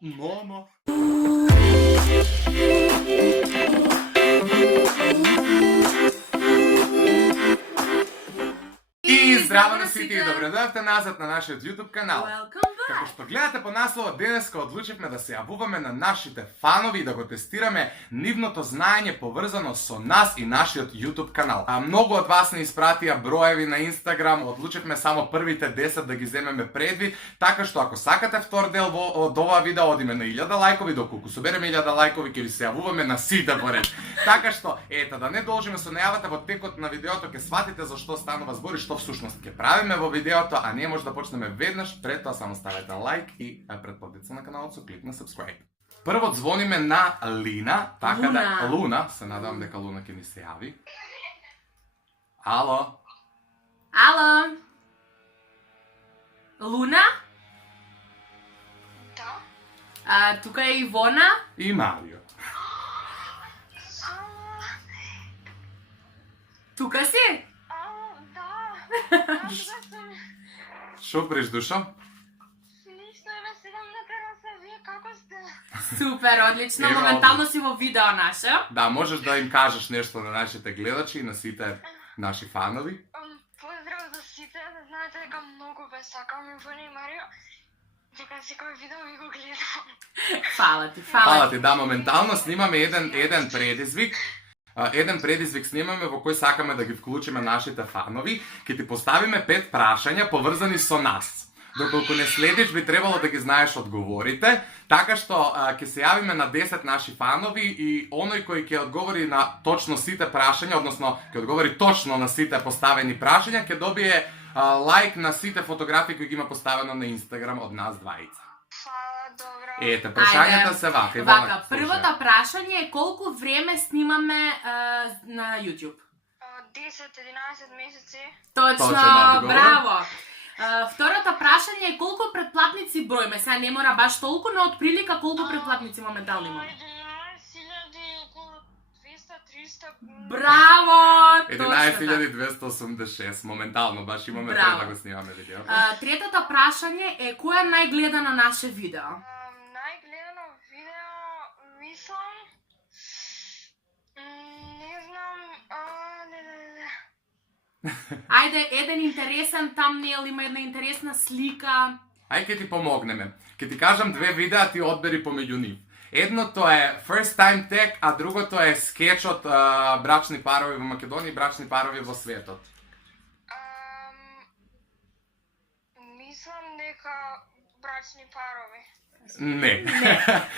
Мама. И здраво на сите и добре дојавте назад на нашиот YouTube канал. Како што гледате по насловот, денеска одлучивме да се јавуваме на нашите фанови и да го тестираме нивното знаење поврзано со нас и нашиот YouTube канал. Многу од вас не испратија броеви на Instagram, одлучивме само првите 10 да ги земеме предвид, така што ако сакате втор дел од ова видео, одиме на 1000 лајкови, доколку собереме 1000 лајкови ќе ви се јавуваме на сите поред. Така што, ета, да не должиме со најавата во текот на видеото, ќе сватите за што станува збор и што всушност ќе правиме во видеото, а не може да почнеме веднаш, пред тоа само ставете лайк и претплатете на каналот со клик на subscribe. Прво звониме на Лина, така да Луна, се надевам дека Луна ќе ни се јави. Ало. Ало. Луна? Да. Тука е Ивона. И Марио. Тука си? Да. Шо преш душо? Ништо, еве седам на тераса, вие како сте? Супер, одлично. Ева, Моментално си во видео наше. Да, можеш да им кажеш нешто на нашите гледачи и на сите наши фанови. Поздрав за сите, да знаете дека многу ве сакам, Ивона и Марио. Дека секој видео ви го гледам. Фала ти. Фала ти, да, моментално снимаме еден предизвик. Еден предизвик снимаме во кој сакаме да ги вклучиме нашите фанови, ќе ти поставиме 5 прашања поврзани со нас. Доколку не следиш, би требало да ги знаеш одговорите, така што ќе се јавиме на 10 наши фанови и оној кој ќе одговори на точно сите прашања, односно ќе одговори точно на сите поставени прашања, ќе добие лайк на сите фотографии кои ги има поставено на Инстаграм од нас двајца. Добро. Ете, прашањата се вака. Вака, првото прашање е колку време снимаме на YouTube? 10-11 месеци. Точно, одговор. браво! Второто прашање е колку претплатници броиме? Сега не мора баш толку, но од прилика колку претплатници моментално имаме? 11.000, околу 200-300. Браво! Точно така. 11.286, моментално, баш имаме пред да го снимаме видео. Третото прашање е кој е најгледано наше видео? Најгледано видео, мислам, не знам, Ајде, еден интересен тамнел, има една интересна слика. Ај ќе ти помогнеме. Ќе ти кажам 2 видеа, ти одбери помеѓу нив. Едното е First Time Tech, а другото е скечот брачни парови во Македонија и брачни парови во светот. Мислам дека брачни парови. Не.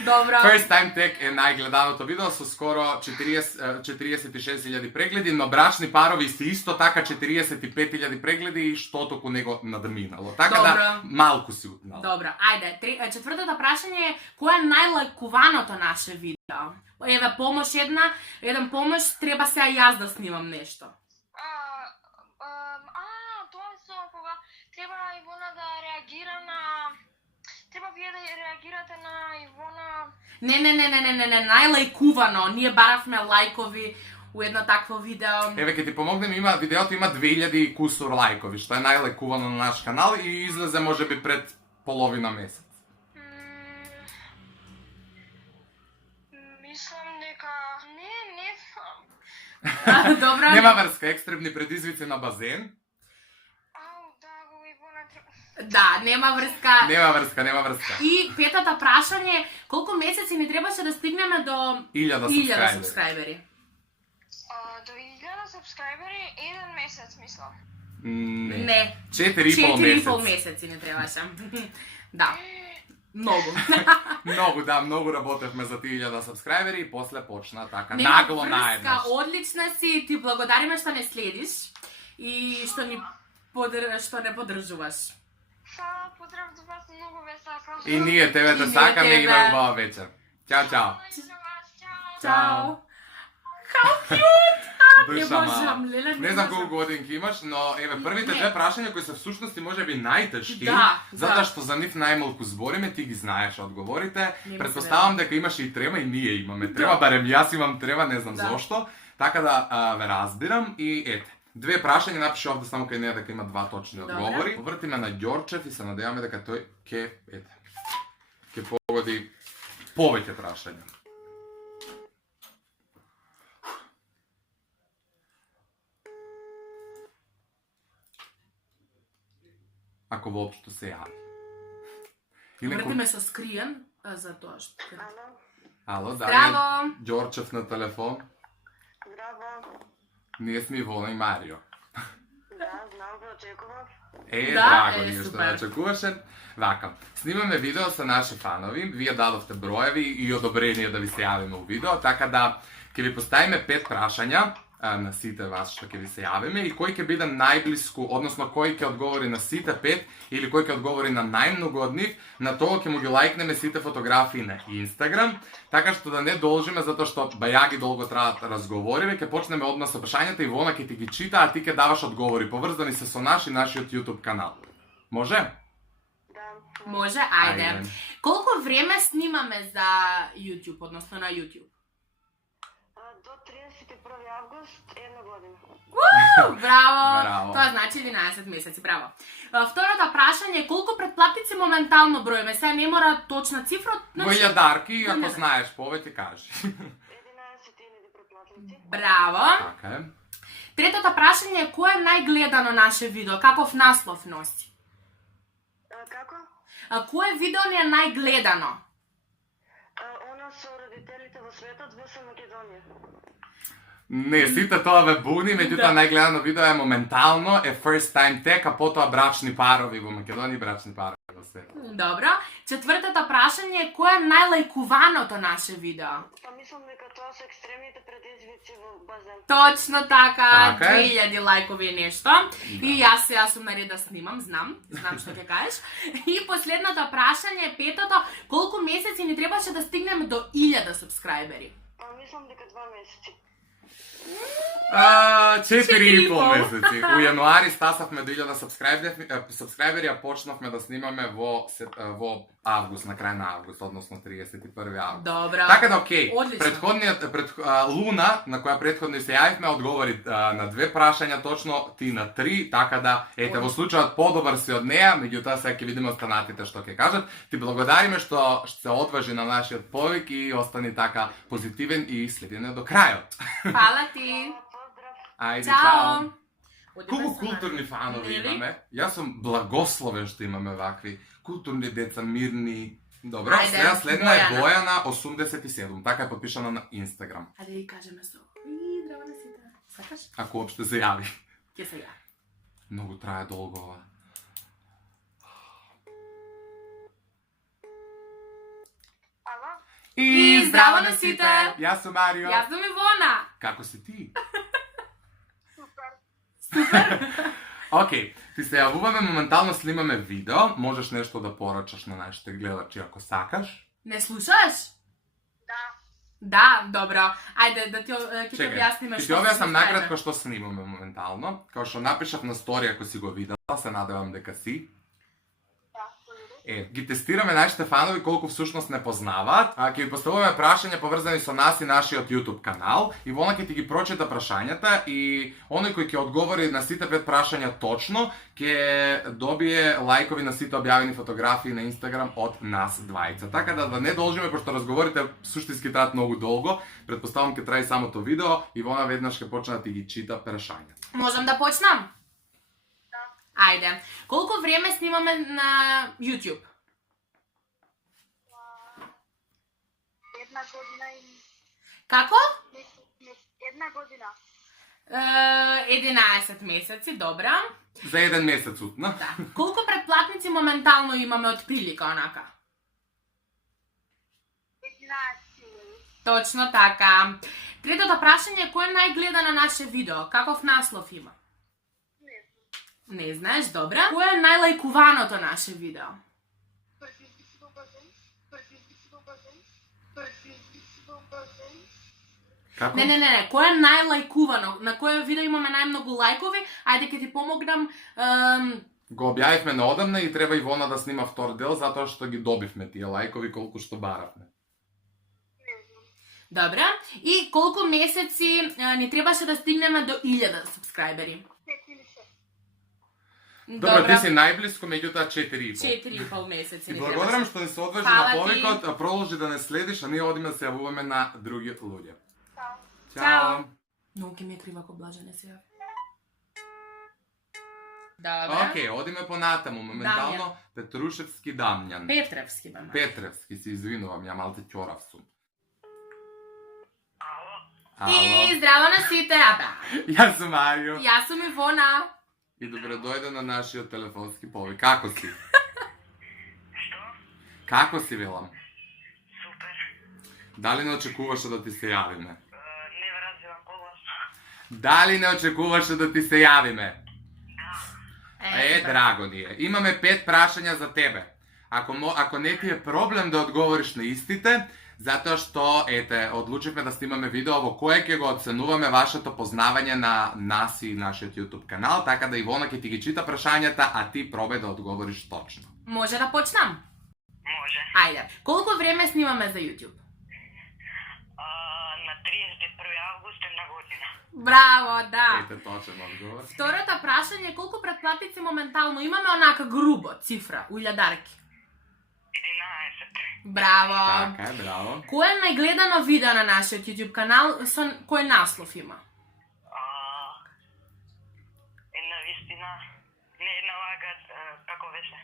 Добро. First Time Tech е најгледаното видео со скоро 46.000 прегледи, но брачни парови се исто така 45.000 прегледи и што току него надминало. Така Добро. да малку си утнало. Добро, ајде, четвртото прашање е кој е најлајкуваното наше видео? Еве помош еден помош, треба сега јас да снимам нешто. Тоа со кога треба Ивона да реагира на... Треба вие да реагирате на Ивона... Не, најлајкувано. Ние баравме лајкови у едно такво видео. Еве ќе ти помогнем, видеото има 2000 и кусур лајкови, што е најлајкувано на наш канал и излезе можеби пред половина месец. Мислам дека... Не знам. Добро. Нема врска, екстремни предизвици на базен. Да, нема врска. Нема врска. И петото прашање, колку месеци ни требаше да стигнеме до 1000 субскрајбери? До 1000 субскрајбери, 1 месец, мислам. Не. 4,5 месеци ни требаше. Да. Многу. Многу работевме за тие 1000 субскрајбери и после почна така Нема нагло врска, наеднаш. одлична си, ти благодариме што не следиш и што не поддржуваш. Поздрав до вас, многу ве сакам. И ние тебе те И ние сакаме и тебе. има убава вечер. Чао. Чао. How cute! Душа можам, мала. Леле, Не знам можам. колку годинки имаш, но еве првите Не. 2 прашања кои се всушност и можеби најтешки, Да, затоа да. што за нив најмалку збориме, ти ги знаеш одговорите. Не ми Претпоставам дека имаш и трема и ние имаме трема, барем јас имам трема, не знам Да. зошто. Така да ве разбирам и ете. 2 прашања напиши овде само кај неа дека има 2 точни Добре. одговори. Повртиме на Ѓорчев и се надеваме дека тој ќе ете. ќе погоди повеќе прашања. Ако воопшто се јави. Вртиме со скриен, за тоа што... Ало, да, Здраво! Ѓорчев на телефон. Здраво. Ние сме Ивона и Марио. Да, знам го очекував. Драго ни е што супер. не очекуваше. Вака, снимаме видео со наши фанови, вие дадовте броеви и одобрение да ви се јавиме у видео, така да ќе ви поставиме 5 прашања на сите вас што ќе ви се јавиме и кој ќе биде најблиску, односно кој ќе одговори на сите 5 или кој ќе одговори на најмногу од нив, на тоа ќе му ги лајкнеме сите фотографии на Инстаграм, така што да не должиме затоа што бајаги долго траат разговориве, ќе почнеме одмah со прашањата и Ивона ќе ти ги чита, а ти ќе даваш одговори поврзани се со нашиот YouTube канал. Може? Да. Може, ајде. Колку време снимаме за YouTube, односно на YouTube? До 31 август, 1 година. Браво! Браво. Тоа значи 11 месеци, браво. Второто прашање е колку претплатници моментално броиме? Сега не мора точна цифра, Во илјадарки, ако Не. знаеш повеќе, кажи. 11.000 претплатници. Браво! Така е. Третото прашање е кое е најгледано наше видео? Каков наслов носи? Како? Кое видео ни е најгледано? Она со родителите во светот во Македонија. Не, сите тоа ве буни, меѓутоа најгледано видео е моментално, е First Time Tech, а потоа брачни парови во Македонија и брачни парови во светот. Добро. Четвртото прашање е кое е најлајкуваното наше видео? Па мислам дека тоа се екстремните предизвици во базен. Точно така, Така е. 2000 лајкови и нешто. И јас сум наред да снимам, знам што ќе кажеш. И последното прашање е петото, колку месеци ни требаше да стигнеме до 1000 субскрајбери? Па мислам дека 2 месеци. 4,5 месеци. У јануари стасавме до 1000 сабскрајбери, а почнавме да снимаме во август, на крај на август, односно 31 август. Добро. Така да, окей. Одлично. Луна, на која претходно се јавивме, одговори на 2 прашања точно, ти на 3, така да, ете, во случајот подобар си од неја, меѓутоа сега ќе видиме останатите што ќе кажат. Ти благодариме што се одважи на нашиот повик и остани така позитивен и следи не до крајот. Фала ти. Поздрав. Ајде, Чао. чао. Одиме Колку со културни нас. фанови Нели? имаме? Јас сум благословен што имаме вакви културни деца, мирни. Добро, Ајде, сега следна е Бојана. Бојана 87, така е подпишана на Инстаграм. Ајде да кажеме со. И здраво на сите. Сакаш? Ако уопште се јави. Ќе се ја. Многу трае долго ова. Ало? И здраво на сите! Јас сум Марио. Јас сум Ивона. Како си ти? Супер. Океј, ти се јавуваме, моментално снимаме видео, можеш нешто да порачаш на нашите гледачи ако сакаш. Не слушаш? Да. Да, добро. Ајде да ти ќе ти објасниме ќе ти што објаснам се накратко што снимаме моментално. Као што напишав на стори ако си го видела, се надевам дека си. Ги тестираме нашите фанови колку всушност не познаваат, а ќе ви поставуваме прашања поврзани со нас и нашиот YouTube канал. Ивона ќе ти ги прочита прашањата и оној кој ќе одговори на сите 5 прашања точно, ќе добие лајкови на сите објавени фотографии на Инстаграм од нас двајца. Така да не должиме, пошто разговорите суштински траат многу долго, претпоставам ќе трае самото видео, Ивона веднаш ќе почне да ти ги чита прашањата. Можам да почнам? Ајде. Колку време снимаме на YouTube? 1 година и Како? 1 година. 11 месеци, добра. За 1 месец утна. Да. Колку претплатници моментално имаме од прилика, онака? 11. Точно така. Третото прашање е кој е најгледано наше видео? Каков наслов има? Не знаеш, добра. Кој е најлајкуваното наше видео? Како? Не. Кој е најлајкувано? На кој видео имаме најмногу лајкови? Ајде ќе ти помогнам. Го објавивме наодамна и треба Ивона да снима втор дел затоа што ги добивме тие лајкови колку што баравме. Добра. И колку месеци ни требаше да стигнеме до 1000 субскрајбери? Добро, ти си најблиско, меѓутоа 4,5. 4,5 месеци И ни благодарам требаше. што не се одважи Фала на ти. повикот, а продолжи да не следиш, а ние одиме да се јавуваме на други луѓе. Чао. Многу ќе ми е крива ко блажене сега. Добре. Океј, одиме понатаму, моментално Петрушевски Дамјан. Петревски бе. Петревски, се извинувам, ја малце ќорав сум. И здраво на сите, абе. Јас сум Марио. Јас сум Ивона. И добре дојде на нашиот телефонски повик. Како си? Што? Како си, велам? Супер. Дали не очекуваше да ти се јавиме? Не ве разбирам погласно. Дали не очекуваше да ти се јавиме? супер. Драго ни е. Имаме 5 прашања за тебе. Ако не ти е проблем да одговориш на истите, затоа што, одлучивме да снимаме видео во кое ќе го оценуваме вашето познавање на нас и нашиот YouTube канал, така да Ивона ќе ти ги чита прашањата, а ти пробај да одговориш точно. Може да почнам? Може. Ајде. Колку време снимаме за YouTube? На 31 август една година. Браво, да. Точен одговор. Второто прашање е колку претплатници моментално имаме онака грубо цифра, улјадарки. 11. Браво. Така е, браво. Кое е најгледано видео на нашиот YouTube канал, со кој наслов има? Една вистина. Не една лага, како беше?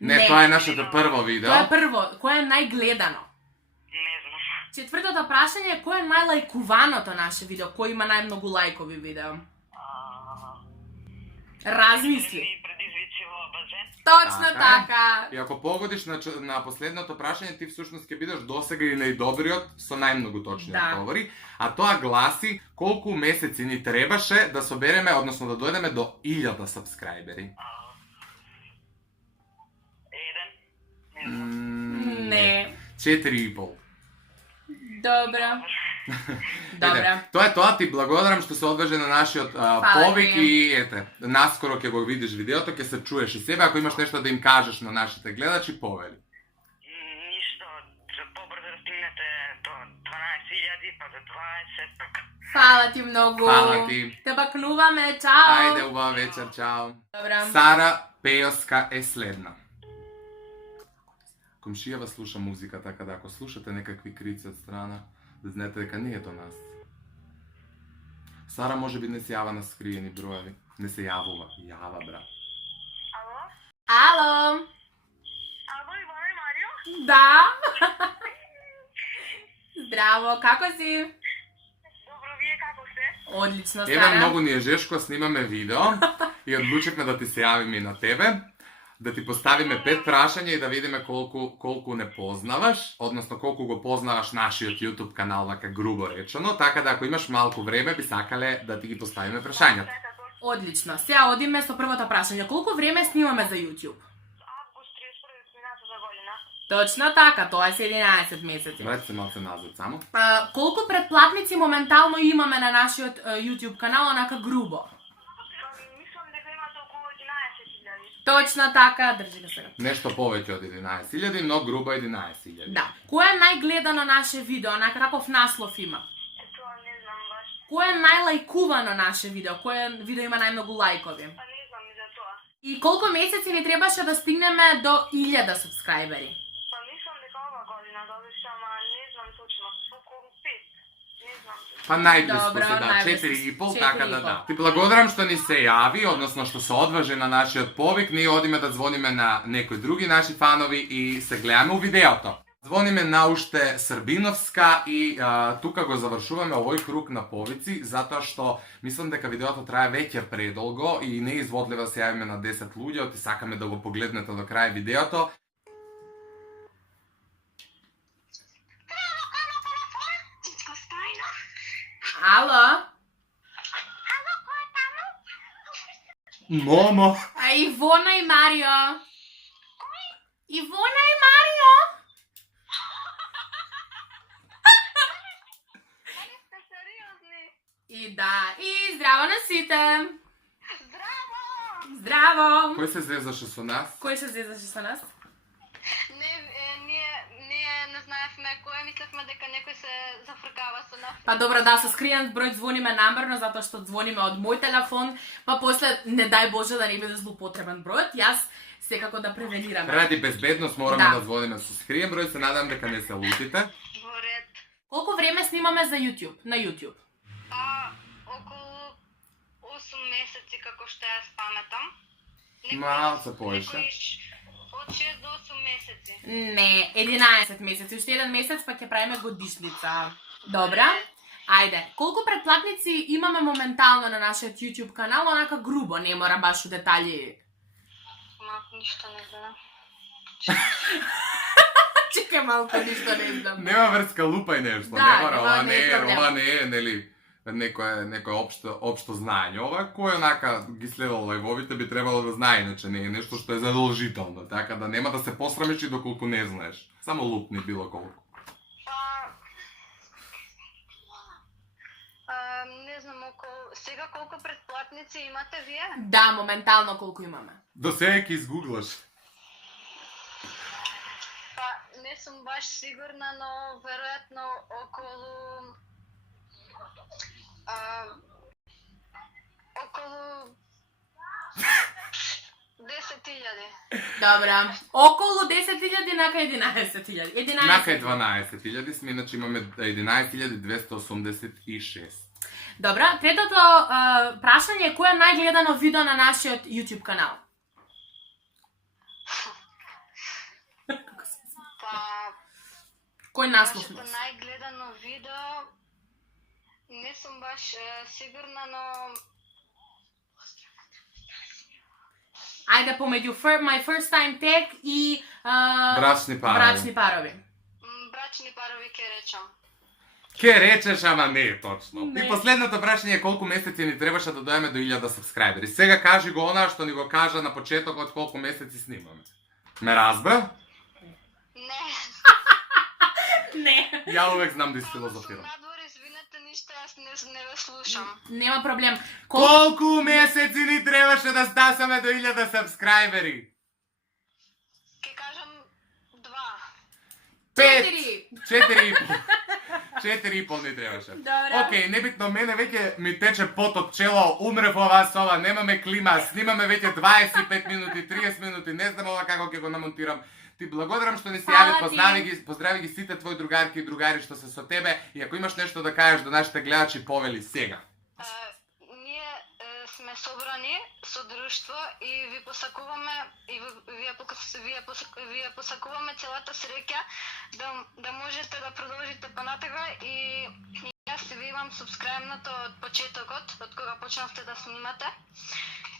Не, тоа е нашето прво видео. Тоа е прво. Кое е најгледано? Не знам. Четвртото прашање е кое е најлајкуваното наше видео, кој има најмногу лајкови видео? Размисли. И предизвици во базен. Точно Така е. така. И ако погодиш на последното прашање, ти всушност ќе бидеш досега и најдобриот со најмногу точни Да. одговори, а тоа гласи колку месеци ни требаше да собереме, односно да дојдеме до 1000 сабскрајбери. Еден. Не. 4,5. Добро. Добре. Тоа е тоа, ти благодарам што се одваже на нашиот повик ти. и наскоро ќе го видиш видеото, ќе се чуеш и себе, ако имаш нешто да им кажеш на нашите гледачи, повели. Ништо. Побрзо да стигнете до 12.000, па до 20, така. Фала ти многу. Фала ти. Те бакнуваме, чао. Ајде, убава вечер, чао. Добра. Сара Пејоска е следна. Комшијава слуша музика, така да ако слушате некакви крици од страна, да знаете дека не е до нас. Сара може би не се јава на скриени броеви. Не се јавува. Јава, бра. Ало? Ало. Ало, Ивана и Марио? Да. Здраво, како си? Добро, вие како сте? Одлично, Еве, Сара. многу ни е жешко, снимаме видео и одлучивме да ти се јавиме и на тебе, да ти поставиме 5 прашања и да видиме колку не познаваш, односно колку го познаваш нашиот YouTube канал, вака грубо речено, така да ако имаш малку време би сакале да ти ги поставиме прашањата. Одлично. Сега одиме со првото прашање. Колку време снимаме за YouTube? Август 31 минатата година. Точно така, тоа е 11 месеци. Враќи се малце назад само. Колку претплатници моментално имаме на нашиот YouTube канал, онака грубо? Мислам дека имате околу 11.000. Точно така, држи го сега. Нешто повеќе од 11.000, но грубо 11.000. Да. Кое е најгледано наше видео, онака каков наслов има? Тоа не знам баш. Кое е најлајкувано наше видео? Кое видео има најмногу лајкови? Па не знам и за тоа. И колку месеци ни требаше да стигнеме до 1000 сабскрајбери? Па мислам дека ова година добише, ама не знам точно. Околу 5. Не знам. Па најблиско Добро, се да, најблиско. 4,5, така да 4,5. да. Ти благодарам што ни се јави, односно што се одваже на нашиот повик, ние одиме да звониме на некои други наши фанови и се гледаме у видеото. Звониме на уште Србиновска и тука го завршуваме овој круг на повици, затоа што мислам дека видеото трае веќе предолго и не е изводливо да се јавиме на 10 луѓе, ти сакаме да го погледнете до крај видеото. Чичко Стајна? Ало? Ало, кој е таму? Момо! А Ивона и Марио? Ивона и Марио? Сте сериозни? И да, и здраво на сите! Здраво! Здраво! Кој се зезаше со нас? Кој се зезаше со нас? Ние не знаевме кој мислевме дека некој се зафркава со нас. Па добро, да, со скриен број звониме намерно, затоа што звониме од мој телефон, па после, не дај Боже да не биде злоупотребен бројот, јас секако да превенираме. Ради безбедност мораме Да. да звониме со скриен број, се надам дека не се лутите. Во ред. Колку време снимаме за YouTube, на YouTube? Па, околу 8 месеци како што ја спаметам. Малце повеќе. Од 6 до 8 месеци. Не, 11 месеци, уште еден месец па ќе правиме годишница. Добра? Ајде, колку претплатници имаме моментално на нашиот YouTube канал, онака грубо, не мора баш у детали. Ма, ништо не знам. Чекај малку, ништо не знам. Нема врска, лупај нешто, Да, не мора, ова не е проблем. ова не е, нели, некое општо знаење. Ова кој онака ги следал лајвовите би требало да знае, иначе не е нешто што е задолжително, така да нема да се посрамиш и доколку не знаеш. Само лупни било колку. Не знам, сега колку претплатници имате вие? Да, моментално колку имаме. До сега ќе изгуглаш. Па, не сум баш сигурна, но веројатно околу... околу... 10.000. Добра. Околу 10.000 нака 11.000. 11. Нака е 12.000 сме, иначе имаме 11.286. Добра, третото прашање е кој е најгледано видео на нашиот YouTube канал? Па, Кој наслов нашето носи? најгледано видео не сум баш сигурна, но Ајде помеѓу My First Time Tag и Брачни парови. брачни парови. брачни парови ќе речам. Ке речеш, ама не е точно. Не. И последното прашање е колку месеци ни требаше да дојдеме до 1000 сабскрајбери. Сега кажи го она што ни го кажа на почетокот колку месеци снимаме. Ме разбра? Не. Не. Ја увек знам да Сум изфилозофирам. надвор, извинете, ништо јас не ве слушам. Нема проблем. Колку месеци ни требаше да стасаме до 1000 сабскрајбери? Ке кажам 2. 4. 4,5 ни требаше. Добра. Океј, небитно, мене веќе ми тече пот од чело, умрев ова со ова, немаме клима, снимаме веќе 25 минути, 30 минути, не знам ова како ќе го намонтирам. Ти благодарам што ни се јави, Фала ти. поздрави ги сите твои другарки и другари што се со тебе и ако имаш нешто да кажеш до нашите гледачи, повели сега. Ние сме собрани со друштво и ви посакуваме и вие посакуваме целата среќа да можете да продолжите понатака и јас ви имам субскрајбнато од почетокот, од кога почнавте да снимате.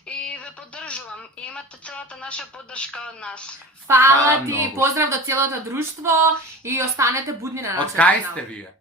И ве поддржувам и имате целата наша поддршка од нас. Фала Фала ти, многу. поздрав до целото друштво и останете будни на Од нашиот кај канал. сте вие?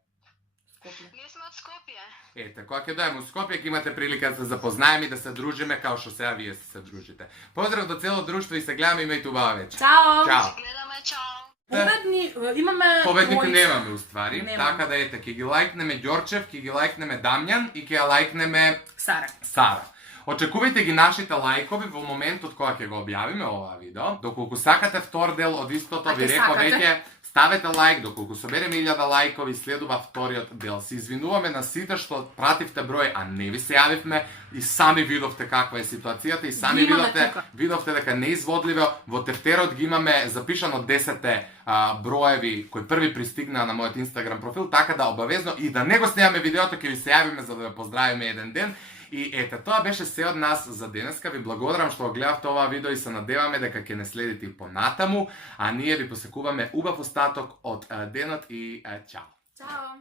Скопје. Ние сме од Скопје. Ете, кога ќе дојдеме у Скопје, ќе имате прилика да се запознаеме и да се дружиме као што сега вие се дружите. Поздрав до цело друштво и се гледаме, имајте убава вечер. Чао. Чао. Се гледаме, чао. Победни, имаме... Победник двојца. немаме уствари, Немаме. така да ете, ќе ги лајкнеме Ѓорчев, ќе ги лајкнеме Дамјан и ќе ја лајкнеме Сара. Сара. Очекувајте ги нашите лајкови во моментот кога ќе го објавиме ова видео. Доколку сакате втор дел од истото, Ако ви реков сакате. веќе, ставете лајк, доколку собереме 1000 лајкови, следува вториот дел. Се извинуваме на сите што пративте број, а не ви се јавивме и сами видовте каква е ситуацијата и сами Ги имаме видовте, тука. видовте дека не е изводливо. Во тефтерот ги имаме запишано 10 броеви кои први пристигнаа на мојот Инстаграм профил, така да обавезно и да не го снимаме видеото, ќе ви се јавиме за да ве поздравиме еден ден. И ете, тоа беше се од нас за денеска. Ви благодарам што го гледавте оваа видео и се надеваме дека ќе не следите и понатаму, а ние ви посекуваме убав остаток од денот и чао. Чао.